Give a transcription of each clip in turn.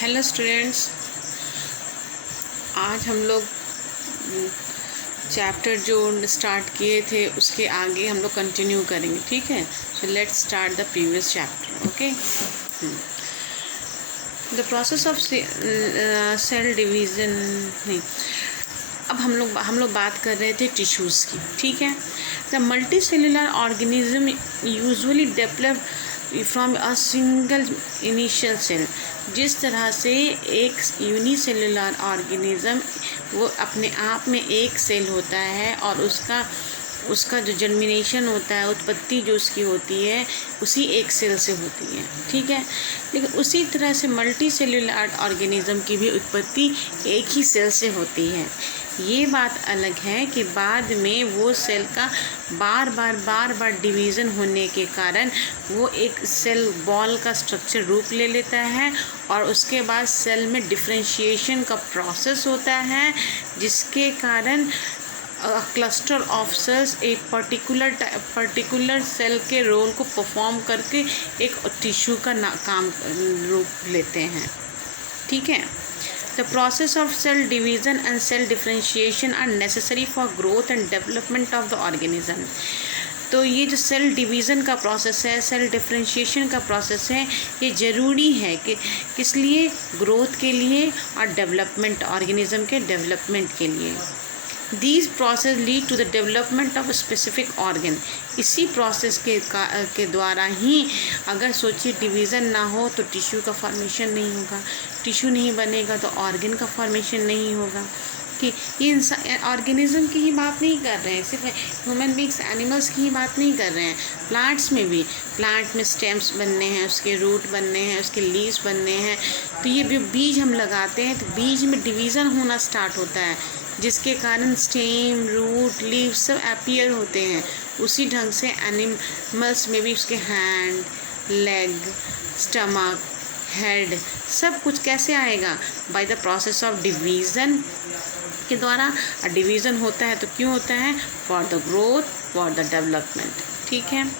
Hello students, आज हम लोग चैप्टर जो स्टार्ट किए थे उसके आगे हम लोग कंटिन्यू करेंगे। ठीक है, so let's start the previous chapter. Okay, the process of cell division. नहीं, अब हम लोग बात कर रहे थे टिश्यूज़ की। ठीक है, the multi cellular organism usually develop from a single initial cell. जिस तरह से एक यूनिसेलुलर ऑर्गेनिज्म वो अपने आप में एक सेल होता है और उसका जो जर्मिनेशन होता है, उत्पत्ति जो उसकी होती है उसी एक सेल से होती है। ठीक है, लेकिन उसी तरह से मल्टी सेलुलर ऑर्गेनिज्म की भी उत्पत्ति एक ही सेल से होती है। ये बात अलग है कि बाद में वो सेल का बार बार डिवीज़न होने के कारण वो एक सेल बॉल का स्ट्रक्चर रूप ले लेता है और उसके बाद सेल में डिफरेंशिएशन का प्रोसेस होता है, जिसके कारण क्लस्टर ऑफ सेल्स एक पर्टिकुलर सेल के रोल को परफॉर्म करके एक टिश्यू का काम रूप लेते हैं। ठीक है, The process of cell division and cell differentiation are necessary for growth and development of the organism. तो ये जो सेल डिवीज़न का प्रोसेस है, सेल डिफरेंशिएशन का प्रोसेस है, ये ज़रूरी है कि किस लिए? ग्रोथ के लिए और डेवलपमेंट, ऑर्गेनिज्म के डेवलपमेंट के लिए। These process lead to the development of a specific organ. इसी प्रोसेस के द्वारा ही, अगर सोचिए डिवीज़न ना हो तो टिश्यू का फॉर्मेशन नहीं होगा, टिश्यू नहीं बनेगा तो ऑर्गन का फॉर्मेशन नहीं होगा। कि ये इंसान ऑर्गेनिज्म की ही बात नहीं कर रहे हैं, सिर्फ ह्यूमन बींग्स, एनिमल्स की ही बात नहीं कर रहे हैं। प्लांट्स में भी, प्लांट में स्टेम्स बनने हैं, उसके रूट बनने हैं, उसके लीव्स बनने हैं। तो ये जो बीज हम लगाते हैं तो बीज में डिवीज़न होना स्टार्ट होता है, जिसके कारण स्टेम, रूट, लीव सब अपीयर होते हैं। उसी ढंग से एनिमल्स में भी उसके हैंड, लेग, स्टमक, हेड सब कुछ कैसे आएगा? By the process of division के द्वारा। डिवीज़न होता है तो क्यों होता है? For the growth, for the development. ठीक है,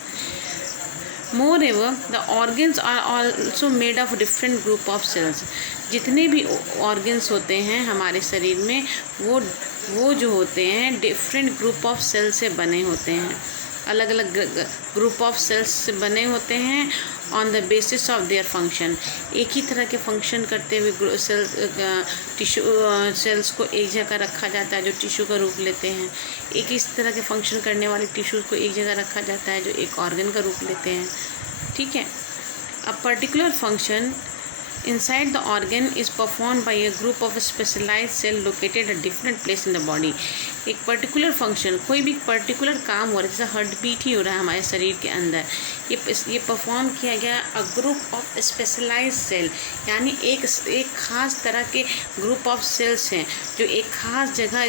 Moreover, the organs are also made of different group of cells. जितने भी ऑर्गन्स होते हैं हमारे शरीर में वो जो होते हैं डिफरेंट ग्रुप ऑफ सेल से बने होते हैं, अलग अलग ग्रुप ऑफ सेल्स से बने होते हैं on the basis of their function. एक ही तरह के फंक्शन करते हुए सेल्स को एक जगह रखा जाता है जो टिश्यू का रूप लेते हैं। एक इस तरह के फंक्शन करने वाले टिश्यूज़ को एक जगह रखा जाता है जो एक ऑर्गन का रूप लेते हैं। ठीक है, a particular function inside the organ is performed by a group of specialized cell located at different place in the body. एक पर्टिकुलर फंक्शन, कोई भी पर्टिकुलर काम हो रहा है, जैसे हार्ट बीट ही हो रहा है हमारे शरीर के अंदर, ये परफॉर्म किया गया a group of specialised cell, यानी एक खास तरह के ग्रुप ऑफ सेल्स हैं जो एक खास जगह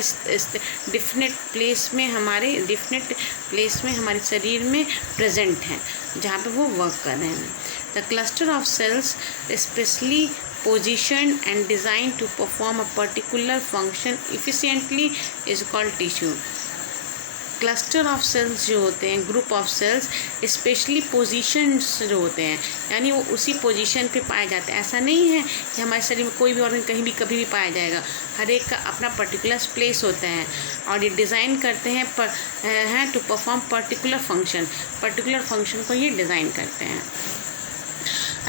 डिफरेंट प्लेस में हमारे शरीर में प्रेजेंट हैं, जहाँ पे वो वर्क कर रहे हैं। The cluster of cells specially positioned and designed to perform a particular function efficiently is called tissue. Cluster of cells जो होते हैं, group of cells specially positions जो होते हैं, यानी वो उसी पोजीशन पे पाए जाते हैं। ऐसा नहीं है कि हमारे शरीर में कोई भी ऑर्गन कहीं भी कभी भी पाया जाएगा, हर एक का अपना पर्टिकुलर प्लेस होता है और ये डिज़ाइन करते हैं टू परफॉर्म पर्टिकुलर फंक्शन को ये डिज़ाइन करते हैं।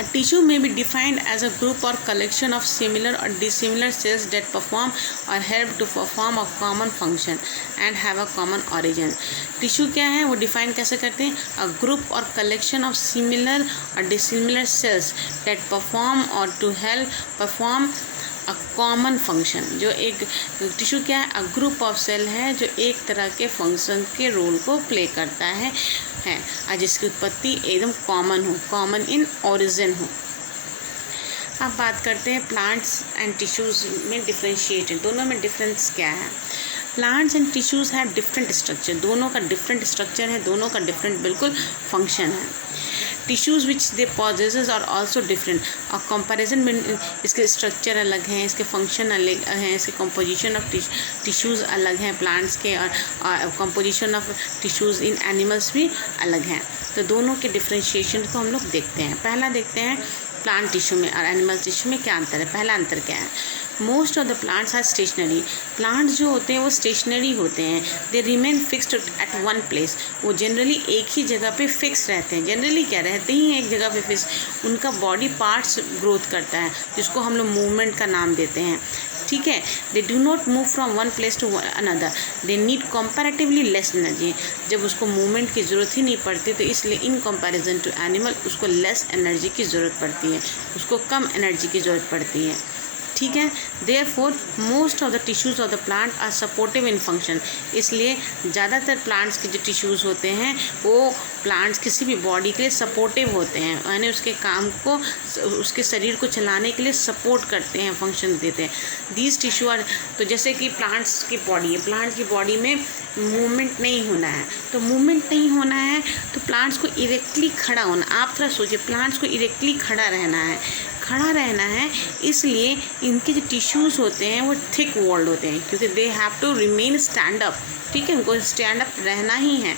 A tissue may be defined as a group or collection of similar or dissimilar cells that perform or help to perform a common function and have a common origin. Tissue क्या है, वो define कैसे करते हैं? A group और collection of similar और dissimilar cells that perform or to help perform a common function. जो एक टिश्यू क्या है? अ ग्रुप ऑफ सेल है जो एक तरह के फंक्शन के रोल को प्ले करता है और जिसकी उत्पत्ति एकदम कॉमन इन ओरिजिन हो। अब बात करते हैं प्लांट्स एंड टिश्यूज़ में डिफ्रेंशिएटेड, दोनों में डिफरेंस क्या है? Plants and tissues have different structure, दोनों का डिफरेंट स्ट्रक्चर है, दोनों का डिफरेंट बिल्कुल फंक्शन है। Tissues which they possesses are also different, और कंपैरिजन में इसके स्ट्रक्चर अलग हैं, इसके फंक्शन अलग हैं, इसके कंपोजिशन ऑफ टिश्यूज़ अलग हैं प्लांट्स के, और composition of tissues in animals भी अलग हैं। तो दोनों के डिफ्रेंशिएशन को हम लोग देखते हैं। पहला देखते हैं प्लांट टिश्यू में और एनिमल टिश्यू में क्या अंतर है? पहला अंतर क्या है? Most of the plants are stationary. Plants जो होते हैं वो स्टेशनरी होते हैं। They remain fixed at one place. वो जनरली एक ही जगह पे फिक्स रहते हैं। जनरली क्या रहते ही हैं एक जगह पे फिक्स। उनका बॉडी पार्ट्स ग्रोथ करता है जिसको हम लोग मूवमेंट का नाम देते हैं, ठीक है। They do not move from one place to another. They need comparatively less energy. जब उसको मूवमेंट की ज़रूरत ही नहीं पड़ती तो इसलिए इन कंपैरिजन टू एनिमल उसको लेस एनर्जी की ज़रूरत पड़ती है, उसको कम एनर्जी की ज़रूरत पड़ती है, ठीक है। Therefore most of the tissues of the plant are supportive in function. इसलिए ज़्यादातर प्लांट्स के जो टिश्यूज़ होते हैं वो प्लांट्स किसी भी बॉडी के लिए सपोर्टिव होते हैं, यानी उसके काम को, उसके शरीर को चलाने के लिए सपोर्ट करते हैं, फंक्शन देते हैं। दीज टिश्यू आर, तो जैसे कि प्लांट्स की बॉडी है, प्लांट्स की बॉडी में मूवमेंट नहीं होना है, तो मूवमेंट नहीं होना है तो प्लांट्स को इरेक्टली खड़ा होना। आप थोड़ा सोचिए, प्लांट्स को इरेक्टली खड़ा रहना है, खड़ा रहना है, इसलिए इनके जो टिश्यूज़ होते हैं वो थिक वॉल्ड होते हैं, क्योंकि they have to remain stand up, ठीक है, उनको स्टैंड अप रहना ही है।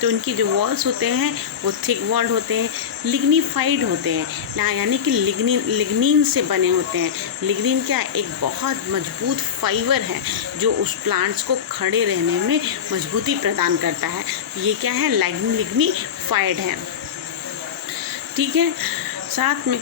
तो उनकी जो वॉल्स होते हैं वो थिक वॉल्ड होते हैं, लिग्निफाइड होते हैं, यानी कि लिग्निन से बने होते हैं। लिग्निन क्या, एक बहुत मजबूत फाइबर है जो उस प्लांट्स को खड़े रहने में मजबूती प्रदान करता है। ये क्या है? लिग्निफाइड है, ठीक है। साथ में,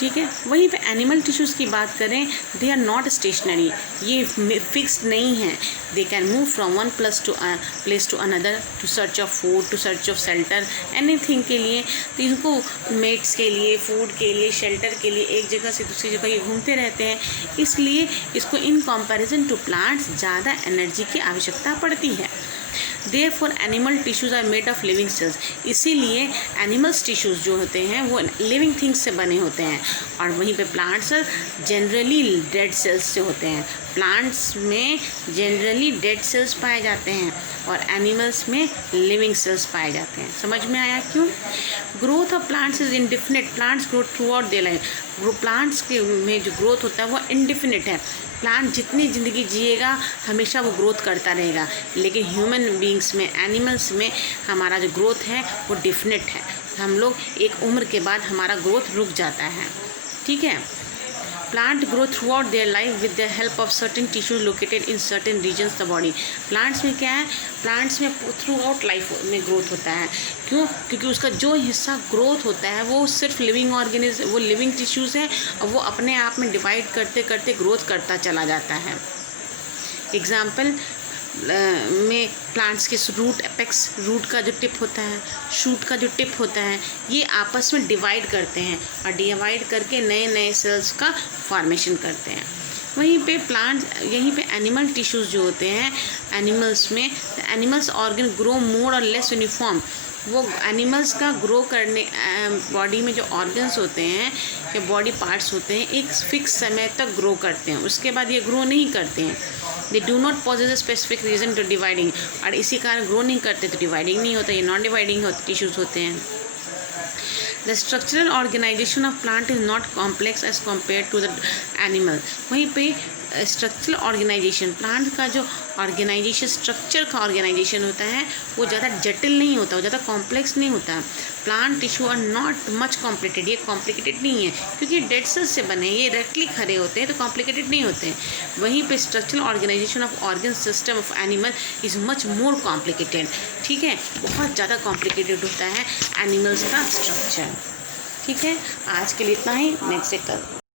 ठीक है, वहीं पे एनिमल टिश्यूज़ की बात करें, दे आर नॉट स्टेशनरी। ये फिक्स्ड नहीं है। They can move from one place to another to search of food, to search of shelter, anything के लिए। तो इनको मेट्स के लिए, फूड के लिए, शेल्टर के लिए एक जगह से दूसरी जगह ये घूमते रहते हैं, इसलिए इसको इन कंपैरिजन टू प्लांट्स ज़्यादा एनर्जी की आवश्यकता पड़ती है। Therefore animal tissues are made of living cells. इसीलिए एनिमल्स टिश्यूज़ जो होते हैं वो लिविंग थिंग्स से बने होते हैं, और वहीं पे प्लांट्स जनरली डेड सेल्स से होते हैं। प्लांट्स में जनरली डेड सेल्स पाए जाते हैं और एनिमल्स में लिविंग सेल्स पाए जाते हैं। समझ में आया क्यों? Growth of plants is indefinite. Plants grow throughout their life. Plants के में जो ग्रोथ होता है वो इंडिफिनिट है। प्लांट जितनी ज़िंदगी जिएगा हमेशा वो ग्रोथ करता रहेगा, लेकिन ह्यूमन बींग्स में, एनिमल्स में हमारा जो ग्रोथ है वो डिफिनिट है। हम लोग एक उम्र के बाद हमारा ग्रोथ रुक जाता है, ठीक है। Plant grow throughout their life with the help of certain tissues located in certain regions the body. Plants में क्या है? प्लांट्स में थ्रू आउट लाइफ में ग्रोथ होता है। क्यों? क्योंकि उसका जो हिस्सा ग्रोथ होता है वो सिर्फ लिविंग ऑर्गेनिज्म, वो लिविंग टिश्यूज़ है, और वो अपने आप में डिवाइड करते करते ग्रोथ करता चला जाता है। एग्जाम्पल में प्लांट्स के रूट, एपेक्स रूट का जो टिप होता है, शूट का जो टिप होता है, ये आपस में डिवाइड करते हैं और डिवाइड करके नए नए सेल्स का फॉर्मेशन करते हैं। वहीं पे प्लांट्स, यहीं पे एनिमल टिश्यूज़ जो होते हैं एनिमल्स में, एनिमल्स ऑर्गन ग्रो मोर और लेस यूनिफॉर्म। वो एनिमल्स का ग्रो करने, बॉडी में जो ऑर्गन्स होते हैं या बॉडी पार्ट्स होते हैं एक फिक्स समय तक ग्रो करते हैं, उसके बाद ये ग्रो नहीं करते हैं। They do not possess a specific region to dividing, और इसी कारण ग्रो नहीं करते तो डिवाइडिंग नहीं होता, ये नॉन डिवाइडिंग टिश्यूज़ होते हैं। The structural organization of plant is not complex as compared to the animal. वहीं पे स्ट्रक्चरल ऑर्गेनाइजेशन, प्लांट का जो ऑर्गेनाइजेशन, स्ट्रक्चर का ऑर्गेनाइजेशन होता है वो ज़्यादा जटिल नहीं होता, वो ज़्यादा कॉम्प्लेक्स नहीं होता। Plant tissue are not much complicated. ये कॉम्प्लिकेटेड नहीं है क्योंकि डेड सेल्स से बने, ये डायरेक्टली खड़े होते हैं तो कॉम्प्लिकेटेड नहीं होते हैं। वहीं पे structural organisation of organ system of animal is much more complicated, ठीक है, बहुत ज़्यादा कॉम्प्लिकेटेड होता है एनिमल्स का स्ट्रक्चर, ठीक है। आज के लिए इतना ही, नेक्स्ट से कल।